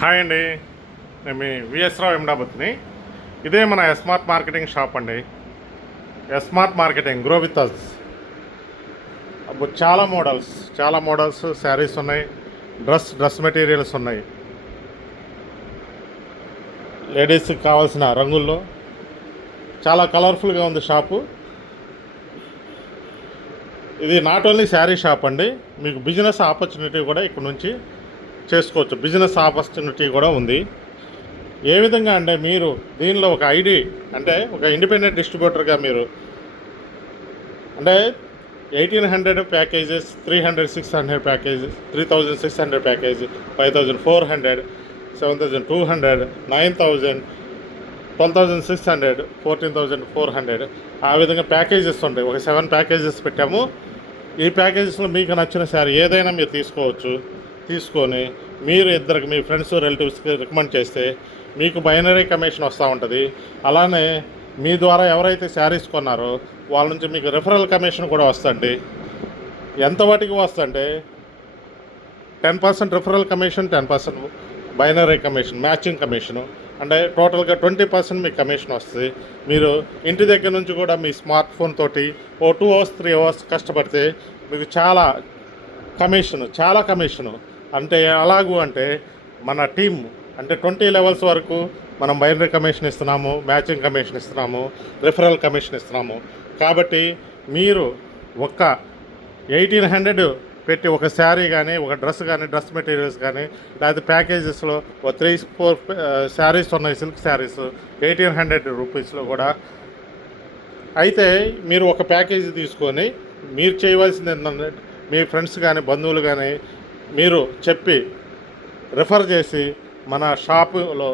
Hi అండి, నేను మీ VS రావు ఎండాబత్ని. ఇదే మన ఎస్మార్ట్ మార్కెటింగ్ షాప్ అండి. Smart marketing grow with us. అప్పుడు చాలా మోడల్స్ శారీస్ ఉన్నాయి, డ్రెస్ మెటీరియల్స్ ఉన్నాయి. లేడీస్కి కావాల్సిన రంగుల్లో చాలా కలర్ఫుల్గా ఉంది షాపు. ఇది నాట్ ఓన్లీ శారీ షాప్ అండి, మీకు బిజినెస్ ఆపర్చునిటీ కూడా ఇక్కడ నుంచి చేసుకోవచ్చు. బిజినెస్ ఆపర్చునిటీ కూడా ఉంది. ఏ విధంగా అంటే మీరు దీనిలో ఒక ఐడి అంటే ఒక ఇండిపెండెంట్ డిస్ట్రిబ్యూటర్గా మీరు అంటే 1800 ప్యాకేజెస్, 300, 600 ప్యాకేజెస్, 3600 ప్యాకేజ్, 5400, 7200, 9000, 12600, 14400 ఆ విధంగా ప్యాకేజెస్ ఉంటాయి. ఒక 7 ప్యాకేజెస్ పెట్టాము. ఈ ప్యాకేజెస్లో మీకు నచ్చిన శారీ ఏదైనా మీరు తీసుకొని మీరు ఇద్దరికి మీ ఫ్రెండ్స్ రిలేటివ్స్కి రికమెండ్ చేస్తే మీకు బైనరీ కమిషన్ వస్తూ ఉంటుంది. అలానే మీ ద్వారా ఎవరైతే శారీస్ కొన్నారో వాళ్ళ నుంచి మీకు రిఫరల్ కమిషన్ కూడా వస్తుంది. ఎంత వాటికి వస్తుందంటే 10% referral commission, 10% binary commission, matching commission, అంటే టోటల్గా 20% మీకు కమిషన్ వస్తుంది. మీరు ఇంటి దగ్గర నుంచి కూడా మీ స్మార్ట్ ఫోన్ తోటి 2 hours 3 hours కష్టపడితే మీకు చాలా కమిషను అంటే అంటే మన టీమ్ అంటే 20 levels వరకు మనం బైనరీ కమిషన్ ఇస్తున్నాము, మ్యాచింగ్ కమిషన్ ఇస్తున్నాము, రిఫరల్ కమిషన్ ఇస్తున్నాము. కాబట్టి మీరు ఒక్క 1800 పెట్టి ఒక శారీ కానీ, ఒక డ్రెస్ కానీ, డ్రెస్ మెటీరియల్స్ కానీ, లేకపోతే ప్యాకేజెస్లో ఒక 3-4 శారీస్ ఉన్నాయి, సిల్క్ శారీస్ 1800 రూపీస్లో కూడా. అయితే మీరు ఒక ప్యాకేజీ తీసుకొని మీరు చేయవలసింది ఏంటంటే మీ ఫ్రెండ్స్ కానీ, బంధువులు కానీ మీరు చెప్పి రిఫర్ చేసి మన షాపులో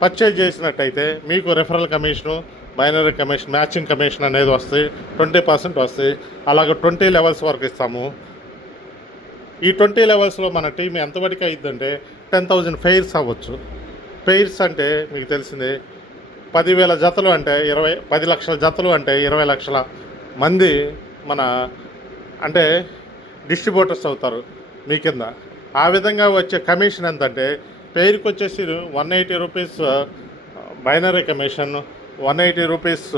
పర్చేజ్ చేసినట్టయితే మీకు referral commission, binary commission, matching commission అనేది వస్తాయి. 20% వస్తాయి. అలాగే 20 levels వరకు ఇస్తాము. ఈ 20 levelsలో మన టీం ఎంతవరకు అయిద్దంటే 10,000 ఫెయిర్స్ అవ్వచ్చు. ఫెయిర్స్ అంటే మీకు తెలిసిందే, 10,000 జతలు అంటే 10 లక్షల జతలు అంటే 20 లక్షల మంది మన అంటే డిస్ట్రిబ్యూటర్స్ అవుతారు మీ కింద. ఆ విధంగా వచ్చే కమిషన్ ఎంతంటే పేరుకి వచ్చేసి 180 rupees binary commission, 180 rupees.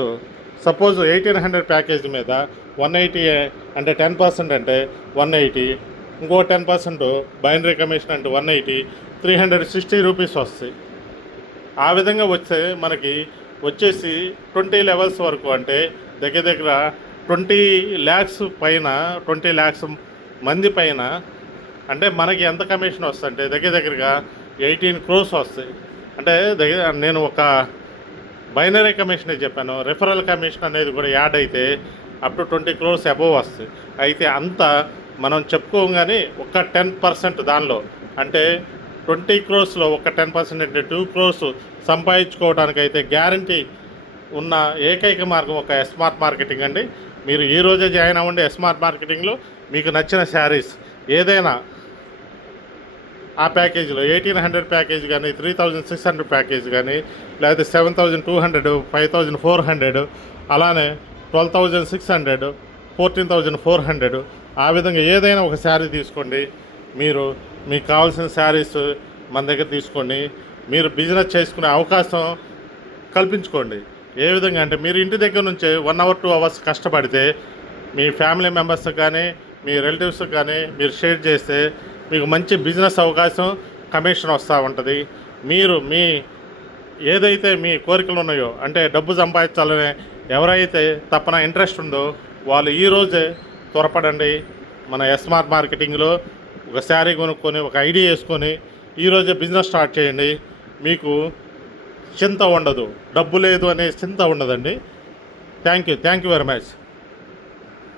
Suppose 1800 package మీద 180 అంటే 10% అంటే 180, ఇంకో 10% బైనరీ కమిషన్ అంటే 180, 360 రూపీస్ వస్తాయి. ఆ విధంగా వస్తే మనకి వచ్చేసి 20 levels వరకు అంటే దగ్గర 20 lakhs పైన, 20 lakhs మంది పైన అంటే మనకి ఎంత కమిషన్ వస్తుందంటే దగ్గరగా 18 crores వస్తాయి. అంటే నేను ఒక బైనరీ కమిషన్ చెప్పాను, రిఫరల్ కమిషన్ అనేది కూడా యాడ్ అయితే అప్ టు 20 crores అబోవ్ వస్తాయి. అయితే అంత మనం చెప్పుకోగానే ఒక 10% దానిలో అంటే 20 crores ఒక 10% అంటే 2 crores సంపాదించుకోవడానికైతే గ్యారంటీ ఉన్న ఏకైక మార్గం ఒక ఎస్మార్ట్ మార్కెటింగ్ అండి. మీరు ఈరోజే జాయిన్ అవ్వండి ఎస్మార్ట్ మార్కెటింగ్లో. మీకు నచ్చిన శారీస్ ఏదైనా ఆ ప్యాకేజీలో 1800 ప్యాకేజ్ కానీ, 3600 ప్యాకేజ్ కానీ, లేకపోతే 7200, 5400, అలానే 12,600, 14,400 ఆ విధంగా ఏదైనా ఒక శారీ తీసుకోండి. మీకు కావాల్సిన శారీస్ మన దగ్గర తీసుకోండి. మీరు బిజినెస్ చేసుకునే అవకాశం కల్పించుకోండి. ఏ విధంగా అంటే మీరు ఇంటి దగ్గర నుంచే 1 hour 2 hours కష్టపడితే మీ ఫ్యామిలీ మెంబర్స్కి కానీ, మీ రిలేటివ్స్కి కానీ మీరు షేర్ చేస్తే మీకు మంచి బిజినెస్ అవకాశం, కమిషన్ వస్తూ ఉంటుంది. మీరు ఏదైతే మీ కోరికలు ఉన్నాయో అంటే డబ్బు సంపాదించాలనే ఎవరైతే తప్పన ఇంట్రెస్ట్ ఉందో వాళ్ళు ఈరోజే త్వరపడండి. మన ఎస్మార్ట్ మార్కెటింగ్లో ఒక శారీ కొనుక్కొని, ఒక ఐడియా వేసుకొని ఈరోజే బిజినెస్ స్టార్ట్ చేయండి. మీకు చింత ఉండదు, డబ్బు లేదు అనే చింత ఉండదండి. Thank you very much.